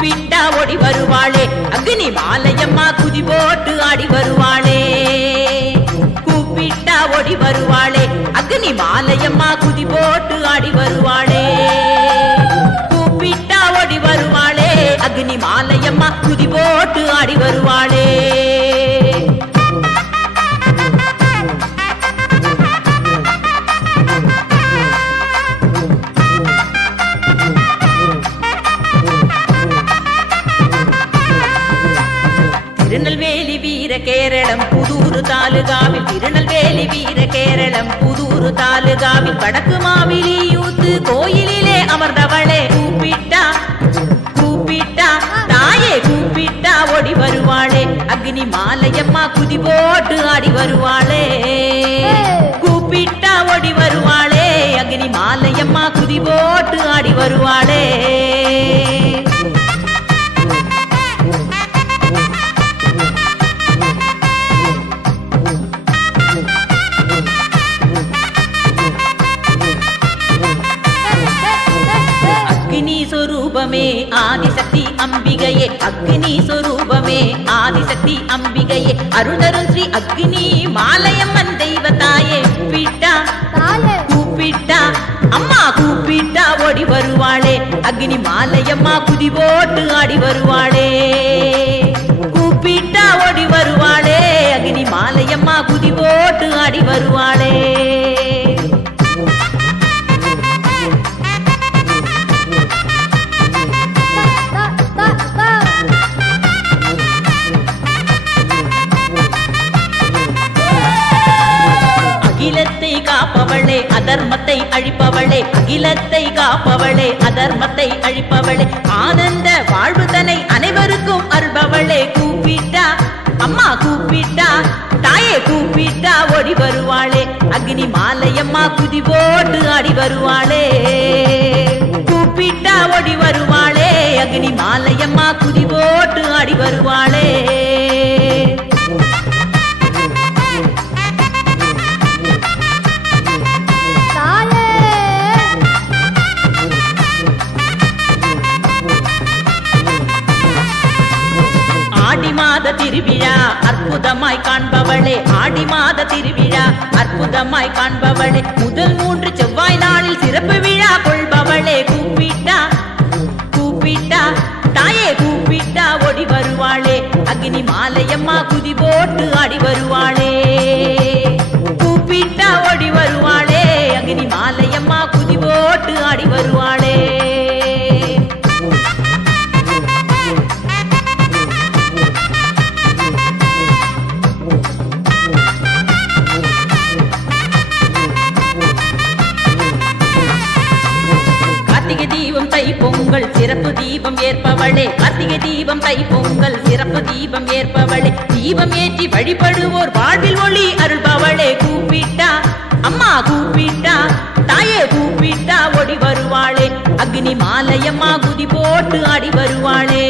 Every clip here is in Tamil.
கூப்பிட்டா ஓடி வருவாளே அக்னி மாலையம்மா குதி போட்டு ஆடி வருவாளே கூப்பிட்டா ஓடி வருவாளே அக்னி மாலையம்மா குதி போட்டு ஆடி வருவாளே கூப்பிட்டா ஓடி வருவாளே அக்னி மாலையம்மா குதி போட்டு ஆடி வருவாளே திருநெல்வேலி வீர கேரளம் புதூர் தாலுகாவில் திருநெல்வேலி வீர கேரளம் புதூர் தாலுகாவில் வடக்கு மாவிலி யூத்து கோயிலிலே அமர்ந்தவளே கூப்பிட்டா கூப்பிட்டா தாயே கூப்பிட்டா ஓடி வருவாளே அக்னி மாலையம்மா குதி போட்டு ஆடி வருவாளே கூப்பிட்டா ஓடி வருவாளே அக்னி மாலையம்மா குதி போட்டு ஆடி வருவாளே ஆதிசக்தி அம்பிகையே அக்னி சொரூபமே ஆதிசக்தி அம்பிகையே அருள்தரும் ஸ்ரீ அக்னி மாலையம்மன் தெய்வத்தாயே கூப்பிட்டா கூப்பிட்டா அம்மா கூப்பிட்டா ஓடி வருவாளே அக்னி மாலையம்மா குதி போட்டு ஆடி வருவாளே கூப்பிட்டா ஓடி வருவாளே அக்னி மாலையம்மா குதி போட்டு ஆடி வருவாளே அகிலத்தை காப்பவளே அதர்மத்தை அழிப்பவளே அகிலத்தை காப்பவளே அதர்மத்தை அழிப்பவளே ஆனந்த வாழ்வுதனை அனைவருக்கும் அருள்பவளே கூப்பிட்டா அம்மா கூப்பிட்டா தாயே கூப்பிட்டா ஓடி வருவாளே அக்னி மாலையம்மா குதி போட்டு ஆடி வருவாளே கூப்பிட்டா ஓடி வருவாளே அக்னி மாலையம்மா குதி போட்டு ஆடி வருவாளே திருவிழா அற்புதமாய் காண்பவளே ஆடி மாத திருவிழா அற்புதமாய் காண்பவளே முதல் 3 செவ்வாய் நாளில் சிறப்பு விழா கொள்பவளே கூப்பிட்டா கூப்பிட்டா தாயே கூப்பிட்டா ஓடி வருவாளே அக்னி மாலையம்மா குதி போட்டு ஆடி வருவாளே கூப்பிட்டா ஓடி வருவாளே அக்னி மாலையம்மா குதி போட்டு ஆடி வருவாளே பொங்கல் சிறப்பு தீபம் ஏற்பவளே கார்த்திகை தீபம் தை பொங்கல் சிறப்பு தீபம் ஏற்பவளே தீபம் ஏற்றி வழிபடுவோர் வாழ்வில் ஒளி அருள்பவளே கூப்பிட்டா அம்மா கூப்பிட்டா தாயே கூப்பிட்டா ஓடி வருவாளே அக்னி மாலையம்மா குதி போட்டு ஆடி வருவாளே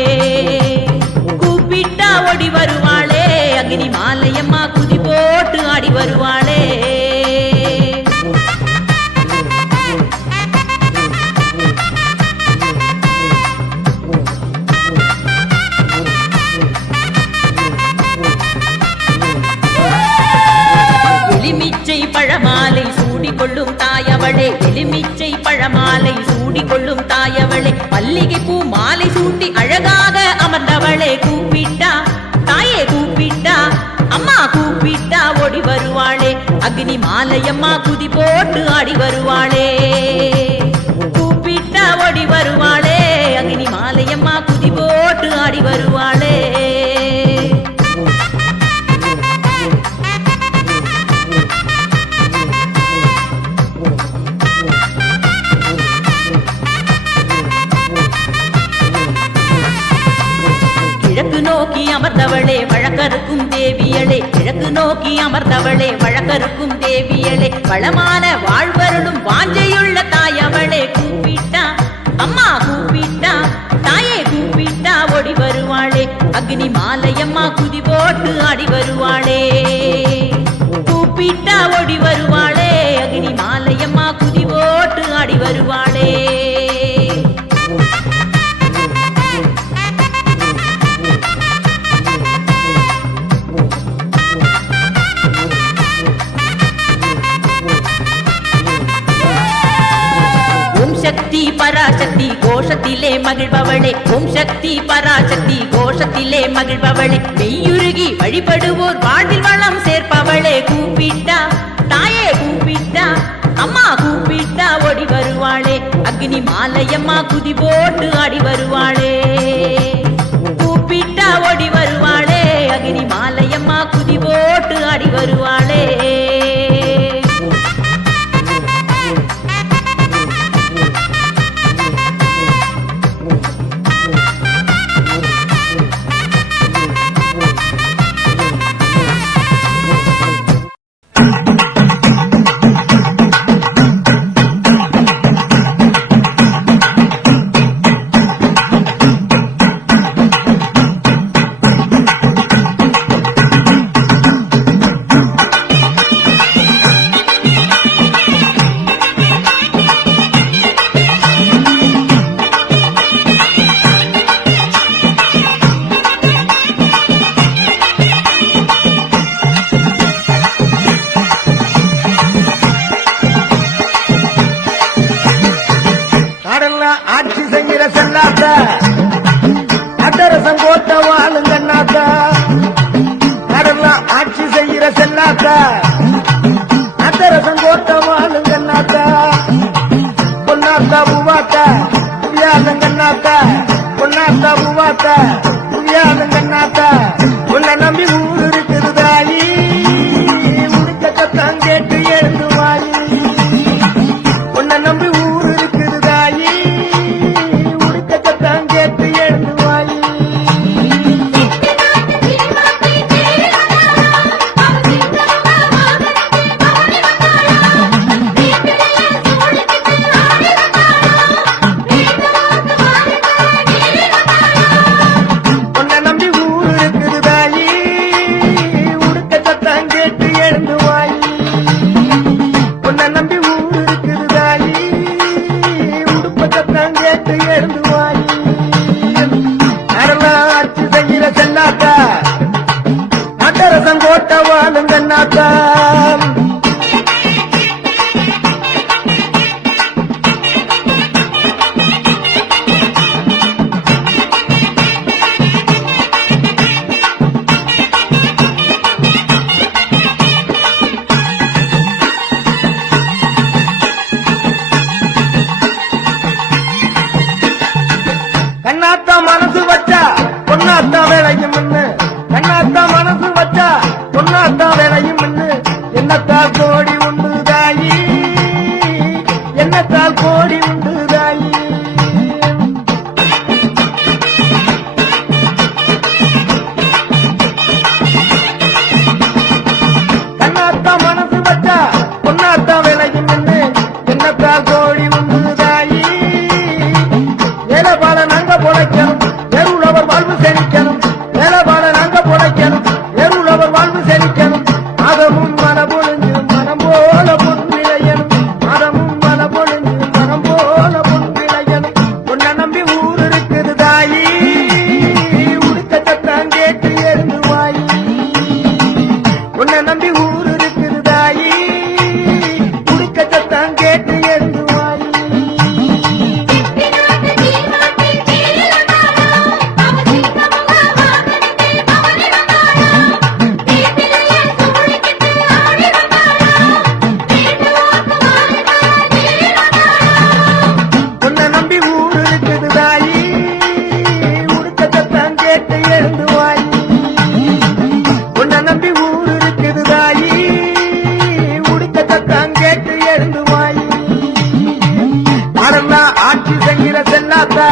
கூப்பிட்டா ஓடி வருவாளே அக்னி மாலையம்மா குதி போட்டு ஆடி வருவாளே பழமாலை சூடிக்கொள்ளும் தாயவளே எலுமிச்சை பழமாலை சூடிக்கொள்ளும் தாயவளே மல்லிகை பூ மாலை சூட்டி அழகாக அமர்ந்தவளே கூப்பிட்டா தாயே கூப்பிட்டா அம்மா கூப்பிட்டா ஓடி வருவாளே அக்னி மாலையம்மா குதி போட்டு ஆடி வருவாளே கூப்பிட்டா ஓடி வருவாளே அக்னி மாலையம்மா குதி போட்டு ஆடி வருவாளே நோக்கி அமர்ந்தவளே வழக்கருக்கும் தேவியளே கிழக்கு நோக்கி அமர்ந்தவளே வழக்கருக்கும் தேவியளே வளமான வாழ்வருளும் வாஞ்சையுள்ள தாயவளே கூப்பிட்டா அம்மா கூப்பிட்டா தாயே கூப்பிட்டா ஓடி வருவாளே அக்னி மாலையம்மா குதி போட்டு ஆடி வருவாளே கூப்பிட்டா ஓடி வருவாளே அக்னி மாலையம்மா குதி போட்டு ஆடி வருவாளே கோஷத்திலே மகிழ்பவளே ஓம் சக்தி பராசக்தி கோஷத்திலே மகிழ்பவளே மெய்யுருகி வழிபடுவோர் வாழ்வில் வளம் சேர்ப்பவளே கூப்பிட்டா தாயே கூப்பிட்டா அம்மா கூப்பிட்டா ஓடி வருவாளே அக்னி மாலையம்மா குதி போட்டு ஆடி வருவாளே கூப்பிட்டா ஓடி வருவாளே அக்னி மாலையம்மா குதி போட்டு ஆடி வருவாளே ஆட்சி செய்கிற செல்லாத்த அட்டரசம் போட்ட வாழுங்கன்னாத்த கடல்லாம் ஆட்சி செய்கிற செல்லாத்த அட்டரசம் போட்ட வாழுங்கன்னாத்த பொன்னாத்தா பூவாத்த புரியாதங்கன்னாத்த பொன்னாத்தா பூவாத்த புரியாதங்கன்னாத்த உன்னை நம்பி ஊர் இருக்குது தாயி உடுக்கத்தான் கேட்டு எழுந்து வாயி உன்னை நம்பி ஊர் இருக்குது தாயி உடுக்கத்தான் கேட்டு எழுந்து வாயி உன்னை நம்பி ஊர் இருக்குது தாயி உடுக்கத்தான் கேட்டு எழுந்து வாயி உன்னை நம்பி ஊர் இருக்குது தாயி உடுப்பத்தான் கேட்டு எழுந்து வாயி கடலாம் ஆட்சி செய்கிற செல்லாத்தா அட்டரசம் போட்ட வாழுங்கன்னாத்தா கண்ணாத்தா மனசு வச்சா பொன்னாத்தா வேலையும் முன்னு கண்ணாத்தா மனசு வச்சா பொன்னாத்தா வேலையும் முன்னு என்னத்தால் கோடி உண்டு தாயி என்னத்தால் கோடி உண்டு தாயி கண்ணாத்தா மனசு வச்சா பொன்னாத்தா வேலையும் முன்னு என்னத்தால் கோடி உண்டு தாயி வேலைபாட நாங்க பொழைக்கணும் எருளவர் வாழ்வு செழிக்கணும் வேலைபாட நாங்க பொழைக்கணும் எருளவர் வாழ்வு செழிக்கணும் மதமும் மனபொழிஞ்சு மனம் போல பொன் விளையணும் மதமும் மனபொழிஞ்சு மனம் போல பொன் விளையணும் உன்னை நம்பி ஊர் இருக்குது தாயி உடுக்கத்தான் கேட்டு எழுந்து வாயி உன்னை நம்பி ஊர் இருக்குது தாயி உடுக்கத்தான் கேட்டு எழுந்து வாயி உன்னை நம்பி ஊர் இருக்குது தாயி உடுக்கத்தான் கேட்டு எழுந்து வாயி உன்னை நம்பி ஊர் இருக்குது தாயி உடுக்கத்தான் கேட்டு எழுந்து வாயி கடல்லாம் ஆட்சி செய்கிற செல்லாத்தா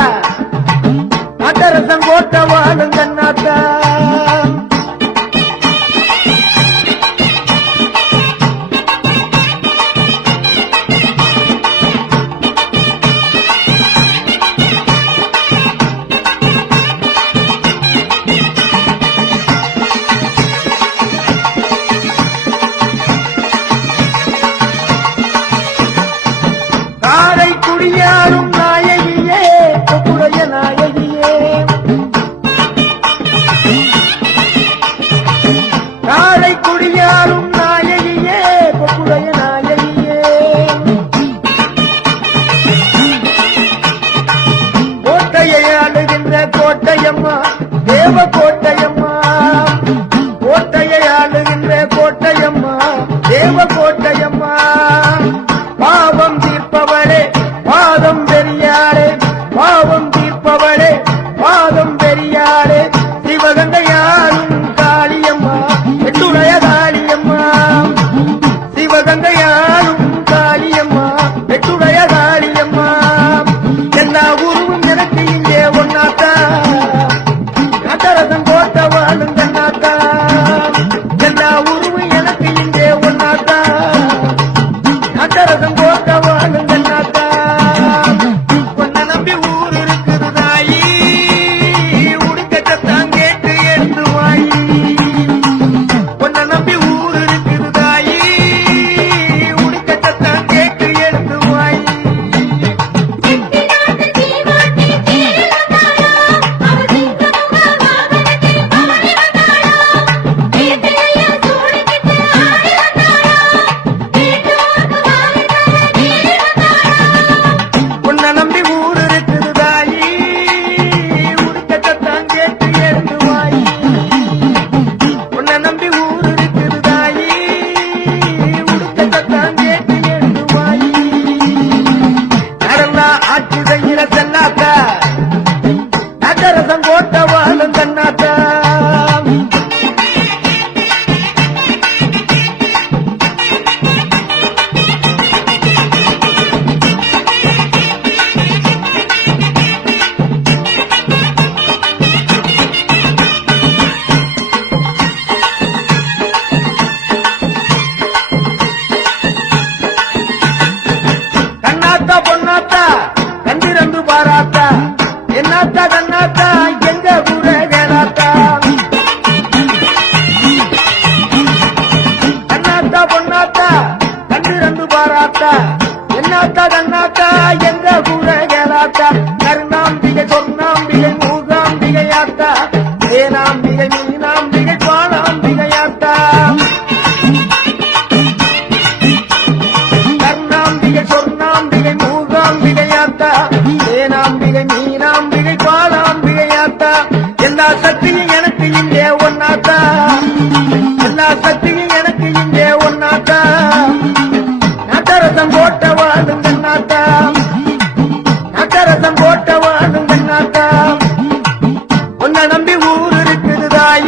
அட்டரசம் போட்ட வாழுங்கன்னாத்தா காரை குடியாரும் நாயகியே கொப்புடைய நாயகியே கோட்டையம்மா தேவ கோட்டையம்மா கோட்டையை ஆளுகின்ற கோட்டையம்மா தேவ கோட்டையம்மா பாவம் தீர்ப்பவளே பாதம் பெரியாளே பாவம் தீர்ப்பவளே பாதம் பெரியாளே சிவகங்கையாளும் காளியம்மா எட்டுடைய காளியம்மா சிவகங்கையாளும் காளியம்மா எட்டுடைய காளியம்மா எல்லா உருவும் எனக்கு இங்கே ஒன்னாத்தா நகரசம் போட்ட வாழும் கண்ணாத்தா எல்லா உருவும் எனக்கு இங்கே ஒன்னாத்தா நகரசம் போட்ட வாழும் கண்ணாத்தா உன்னை நம்பி ஊர் இருக்குது தாயி உடுக்கத்தான் கேட்டு எடுத்து வாயி உன்னை நம்பி ஊர் இருக்குது தாயி உடுக்கத்தான் கேட்டு எடுத்து வாயி உன்னை நம்பி ஊர் இருக்குது தாயி உடுக்கத்தான் கேட்டு எடுத்து வாயி உன்னை நம்பி ஊர் இருக்குது தாயி உடுக்கத்தான் கேட்டு எடுத்து வாயி நடந்தா ஆட்சி செய்கிற செல்லாத்தா நகரசம் போட்ட வாழும் கண்ணாத்தா கண்ணாத்தா பொன்னாத்தா கண்டிரந்து பாராத்தா என்னாத்தா கண்ணாத்தா எங்க கூட வேணாத்தா கண்ணாத்தா பொன்னாத்தா கண்டிரந்து பாராத்தா என்னாத்தா கண்ணாத்தா எங்க கூட வேணாத்தா கருணாம்பிகை சொன்னாம்பிகை மூகாம்பிகையாத்தா ஏனாம்பிகை மீனாம்பிகை பாலாம்பிகையாத்தா கர்ணாம்பிகை சொர்ணாம்பிகை மூகாம்பிகையாத்தா ஏனாம்பிகை மீனாம்பிகை பாலாம்பிகையாத்தா எல்லா சக்தியும் எனக்கு இங்கே ஒன்னாத்தா எல்லா சக்தியும் எனக்கு இங்கே ஒன்னாத்தா நகரசம் போட்ட வாழும் கண்ணாத்தா நகரசம் போட்ட வாழும் கண்ணாத்தா உன்னை நம்பி ஊர் இருக்குது தாயி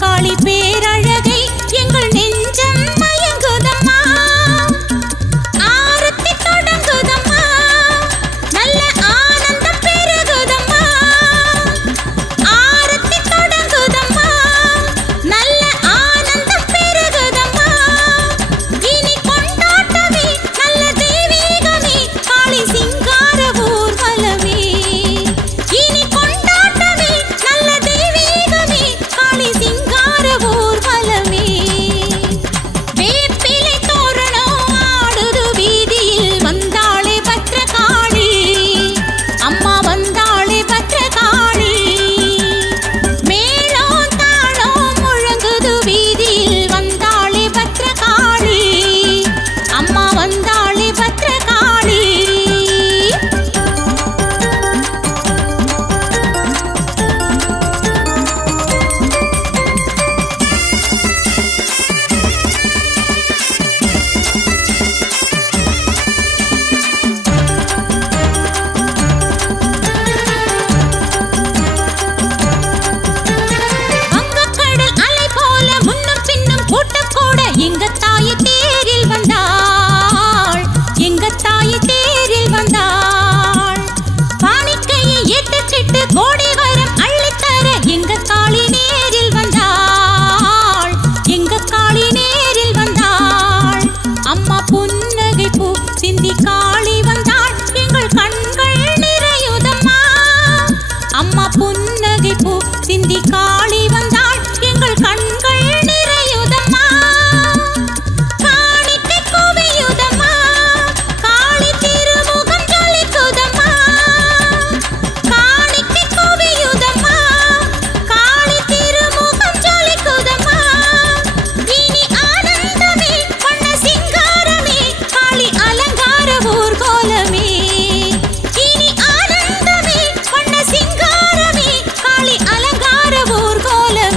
காளி பேரழகை எங்கள் நெஞ்சம் மயங்குதம்மா ஆரத்தி தொடங்குதம்மா நல்ல ஆனந்தம் பெருகுதம்மா ஆரத்தி தொடங்குதம்மா நல்ல ஆனந்தம் பெருகுதம்மா இனி கொண்டாட்டமே நல்ல தெய்வீகமே காளி சிங்கார ஊர்வலமே இனி கொண்டாட்டமே நல்ல தெய்வீகமே காளி சிங்கார ஊர்வலமே வேப்பிலை தோரணம் ஆடுது வீதியில் வந்தாளே பத்ரகாளி அம்மா வந்தாளே பத்ரகாளி மேளம் தாளம் முழங்குது வீதியில் வந்தாளே பத்ரகாளி அம்மா வந்தாளே பத்ரகாளி வங்கக்கடல் அலை போல முன்னும் பின்னும் கூட்டம் கூட எங்க தாய் தேரில் வந்தாள் எங்க தாய் தேரில் வந்தாள் காணிக்கையை ஏற்றுக்கிட்டு கோடி வரம் அள்ளித்தர எங்க காளி நேரில் வந்தாள் எங்க காளி நேரில் வந்தாள் அம்மா புன்னகை பூ சிந்தி காளி வந்தாள் எங்கள் கண்கள் நிறையுதம்மா அம்மா புன்னகை பூ சிந்தி காளி வந்தாள் எங்கள் கண்கள் நிறையுதம்மா காணிக்கை குவியுதம்மா காளி திருமுகம் ஜொலிக்குதம்மா காணிக்கை குவியுதம்மா காளி திருமுகம் ஜொலிக்குதம்மா இனி ஆனந்தமே வண்ண சிங்காரமே காளி அலங்கார ஊர்கோலமே இனி ஆனந்தமே வண்ண சிங்காரமே காளி அலங்கார ஊர்கோலமே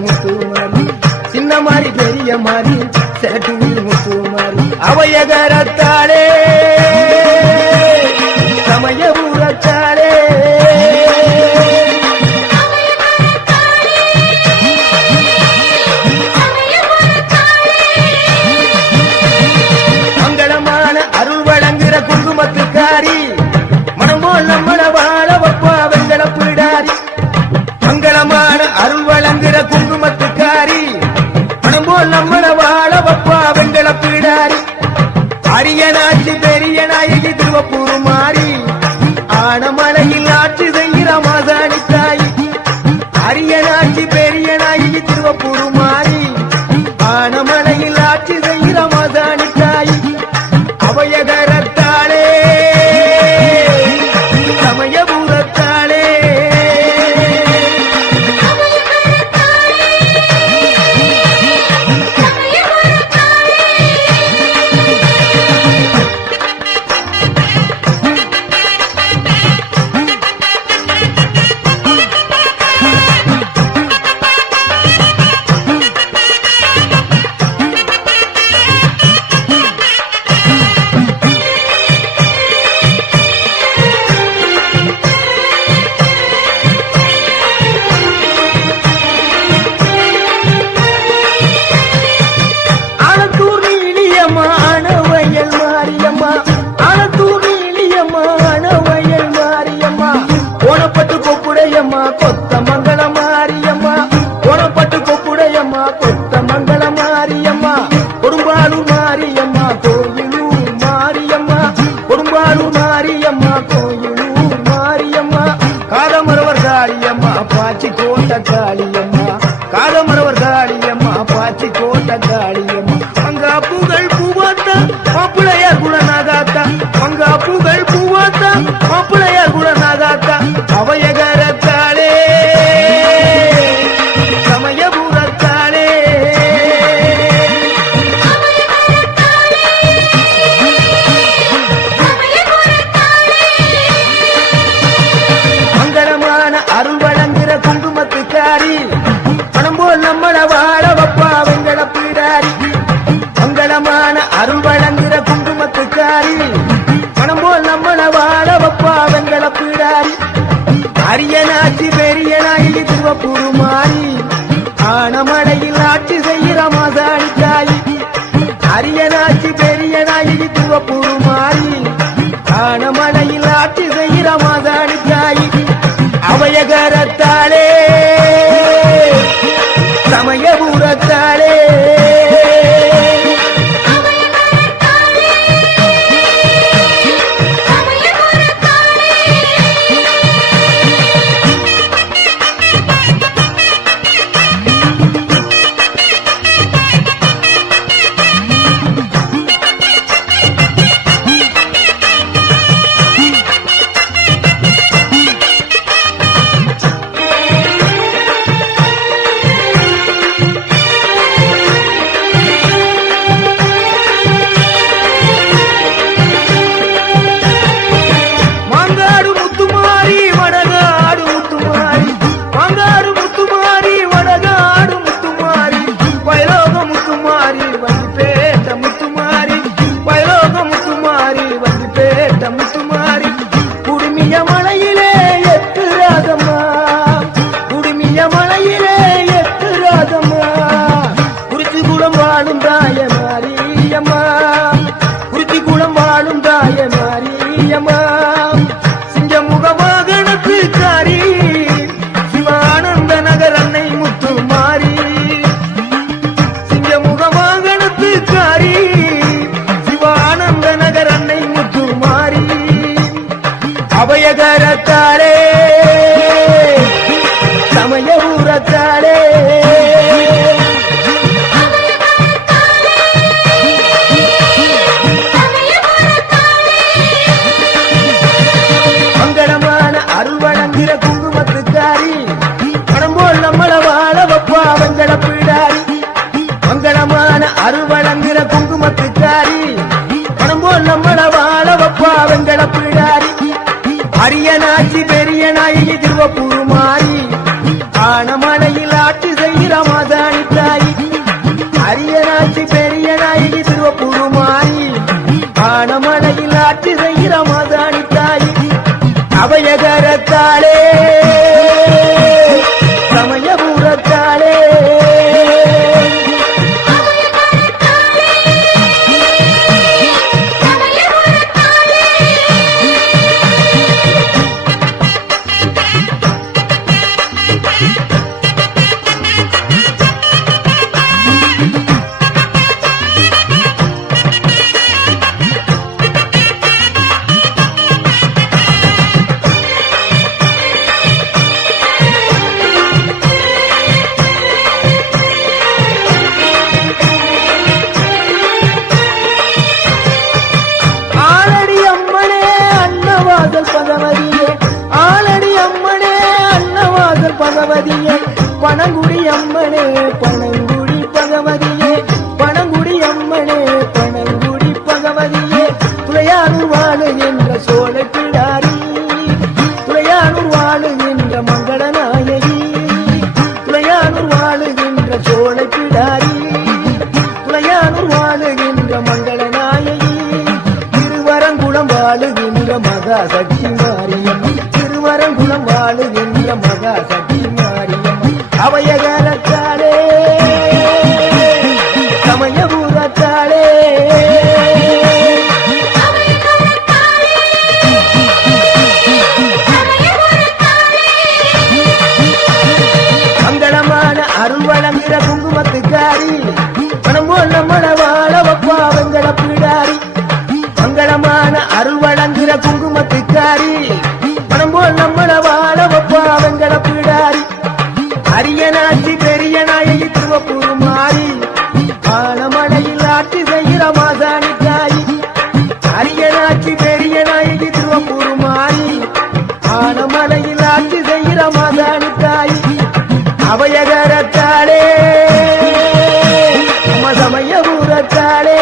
முத்து மாறி சின்ன மாறி பெரிய மாறி சேட்டுவில் முத்து மாறி அவையகரத்தாளே சமயபுரத்தாளே மங்களமான அருள் வழங்குற குங்குமத்துக்காரி மனமோல் நம்மள வாழ வப்பா வெங்கட பிடாரி மங்களமான அருள் வழங்குற குங்குமத்துக்காரி மனமோல் நம்மள வாழ வப்பா வெங்கட பிடாரி அரியனாட்சி பெரிய நாயகி திருவப்பூர் மாறி ஆனமலையில் ஆட்சி செய்கிற மாசாணி தாயி அரியனாட்சி பெரிய நாயகி திருவப்பூர் மாறி ஆனமலையில் ஆட்சி செய்கிற மாசாணி தாயி அவையகரத்தாளே சமயபுரத்தாளே கொத்த மங்கள மாரியம்மா கோணப்பட்டு கொப்புடையம்மா கொத்த மங்கள மாரியம்மா கொடும்பாலூர் மாரியம்மா கோயிலூர் மாரியம்மா கொடும்பாலூர் மாரியம்மா கோயிலூர் மாரியம்மா காதமரவர் காளியம்மா பாச்சி கோட்ட காளியம்மா காதமரவர் காளியம்மா பாச்சி கோட்ட காளியம்மா மங்கா பூகள் பூவாத்தா மாப்பிளையார் குணநாதாத்தா மங்கா பூகள் பூவாத்தா மாப்பிளையார் குணநாதாத்தா அவையகரத்தாளே சமயபுரத்தாளே மங்களமான அருள் வழங்குற குங்குமத்துக்காரி பணம் போல் நம்மள வாழ வப்பா வெங்கட பிடாரி மங்களமான அருள் வழங்குற குங்குமத்துக்காரி பணம் போல் நம்மள வாழ வப்பா வெங்கட பிடாரி அரியனாட்சி பெரிய நாயகி திருவப்பூர் மாறி ஆனமலையில் ஆட்சி செய்கிற மாசாணி தாயி அரியனாட்சி பெரிய நாயகி திருவப்பூர் மாறி ஆனமலையில் ஆட்சி செய்கிற மாசாணி தாயி அவையகரத்தாளே சமயபுரத்தாளே அபயகரத்தாளே சமயபுரத்தாளே மங்களமான அருள் வழங்குகிற குங்குமத்துக்காரி பணம் போல் நம்மள வாழ வப்பா வெங்கட பிடாரி மங்களமான அருள் வழங்குகிற குங்குமத்துக்காரி பணம் போல் நம்மள வாழ வப்பா வெங்கட பிடாரி அரியனாட்சி பெரிய நாயகி திருவப்பூர் மாறி ஆனமலையில் ஆட்சி செய்கிற அபயகரத்தாளே சமயபுரத்தாளே பகவதியே பனங்குடி அம்மனே பனங்குடி பகவதியே பனங்குடி அம்மனே பனங்குடி பகவதியே துளையானூர் வாழுகின்ற சோழ பிடாரி துளையானூர் வாழுகின்ற மங்களநாயகி துளையானூர் வாழுகின்ற சோழ பிடாரி துளையானூர் வாழுகின்ற மங்களநாயகி திருவரங்குளம் வாழுகின்ற மகா சக்தி மாரியம்மா திருவரங்குளம் வாழுகின்ற மகா சக்தி அபயகரத்தாளே சமயபுரத்தாளே மங்களமான அருள் வழங்குகிற குங்குமத்துக்காரி மனம் போல் நம்மள வாழ வப்பா வெங்கட பிடாரி மங்களமான அருள் வழங்குகிற குங்குமத்துக்காரி மனம் போல் நம்மள வாழ வப்பா வெங்கட பிடாரி அரியனாட்சி பெரிய நாயகி திருவப்பூர் மாறி ஆனமடையில் ஆட்சி செய்கிற மாசாணி தாயி அரியனாட்சி பெரிய நாயகி திருவப்பூர் மாறி ஆனமடையில் ஆட்சி செய்கிற மாசாணி தாயி அபயகரத்தாளே நம்ம சமயபுரத்தாளே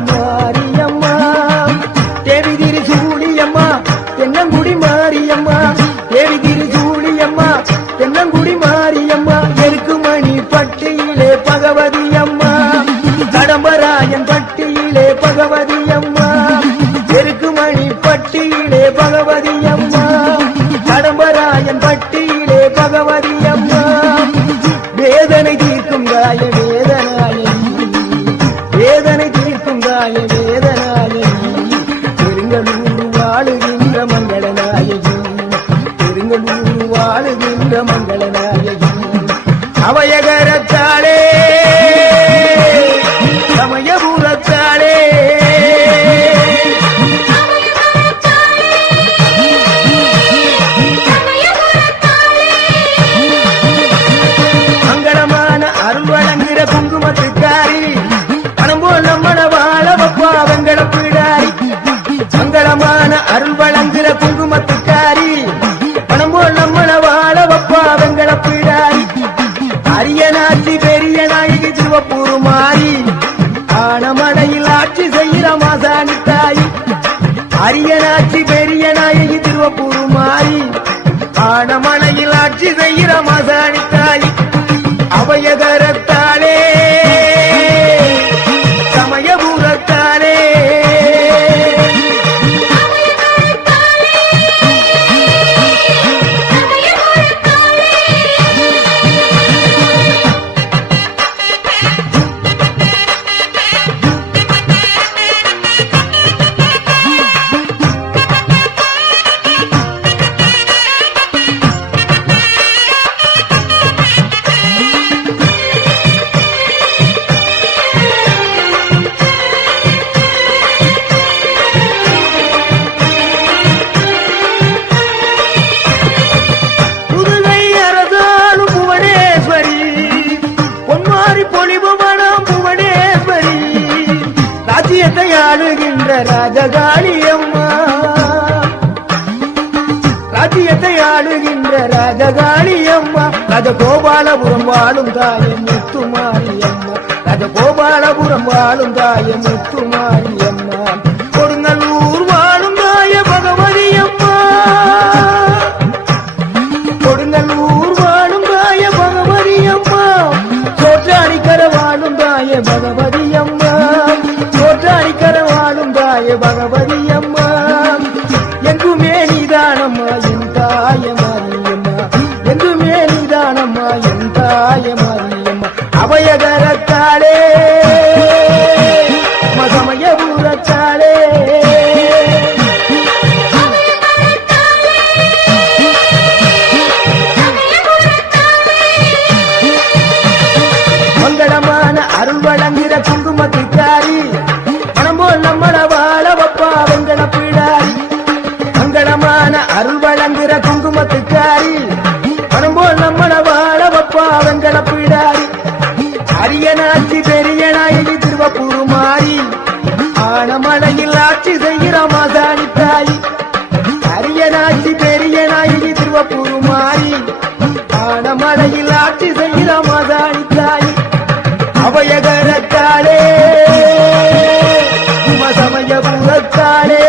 மாரியம்மா தேவி திரு சூழியம்மா தென்னங்குடி மாரியம்மா தேவி திரு சூழியம்மா தென்னங்குடி மாரியம்மா எருக்குமணி பட்டியிலே பகவதி அம்மா கடம்பராயன் பட்டியிலே பகவதி அம்மா எருக்குமணி பட்டியிலே பகவதி அம்மா கடம்பராயன் பட்டியிலே பகவதி அம்மா வேதனை தீர்க்கும் காய வேதனாயி வேதனை தீர்க்கும் காய வேதனாயகி பெருங்களூர் வாழுகின்ற மங்களநாயகி பெருங்களூர் வாழுகின்ற மங்களநாயகி அபயகரத்தாளே சமயபுரத்தாளே மங்களமான அருள் வழங்குகிற குங்குமத்துக்காரி வெங்கட பிடாரி மங்களமான அருள் வழங்குகிற குங்குமத்துக்காரி பணம் போல் நம்மள வாழ வப்பா வெங்கட பிடாரி அரியனாட்சி பெரிய நாயகி திருவப்பூர் மாறி ஆனமடையில் ஆட்சி செய்கிற மாசாணி தாயி அரியனாட்சி பெரிய நாயகி திருவப்பூர் மாறி ஆனமடையில் ஆட்சி செய்கிற மாசாணி தாயி அபயகரத்தாளே சமயபுரத்தாளே ராஜகாளி அம்மா ராஜ்யத்தை ஆளுகின்ற ராஜகாளி அம்மா ராஜகோபாலபுரம் வாழும் தாயே முத்துமாரி அம்மா ராஜகோபாலபுரம் வாழும் தாயே முத்துமாரி அம்மா கொடுங்கல்லூர் வாழும் தாயே பகவதி அம்மா கொடுங்கல்லூர் வாழும் தாயே பகவதி அம்மா சோற்றாணிக்கர வாழும் தாயே பகவதி அம்மா சோற்றாணிக்கர வாழும் தாயே பகவதி அம்மா எங்குமே நீதானம்மா என் தாய மாரியம்மா எங்குமே நீதானம்மா என் தாய மாரியம்மா அபயகரத்தாளே மசமயபுரத்தாளே மங்களமான அருள் வழங்குகிற குங்குமத்துக்காரி மனம் போல் நம்மள வாழ வப்பா வெங்கட பிடாரி மங்களமான அருள் வழங்குகிற குங்குமத்துக்காரி மனம் போல் நம்மள வாழ வப்பா வெங்கட பிடாரி அரியனாட்சி பெரிய நாயகி திருவப்பூர் மாறி ஆனமலையில் ஆட்சி செய்கிற மாசாணி தாய் அரியனாட்சி பெரிய நாயகி திருவப்பூர் மாறி ஆனமலையில் ஆட்சி செய்கிற மாசாணி தாய் அபயகரத்தாளே மசமயபுரத்தாளே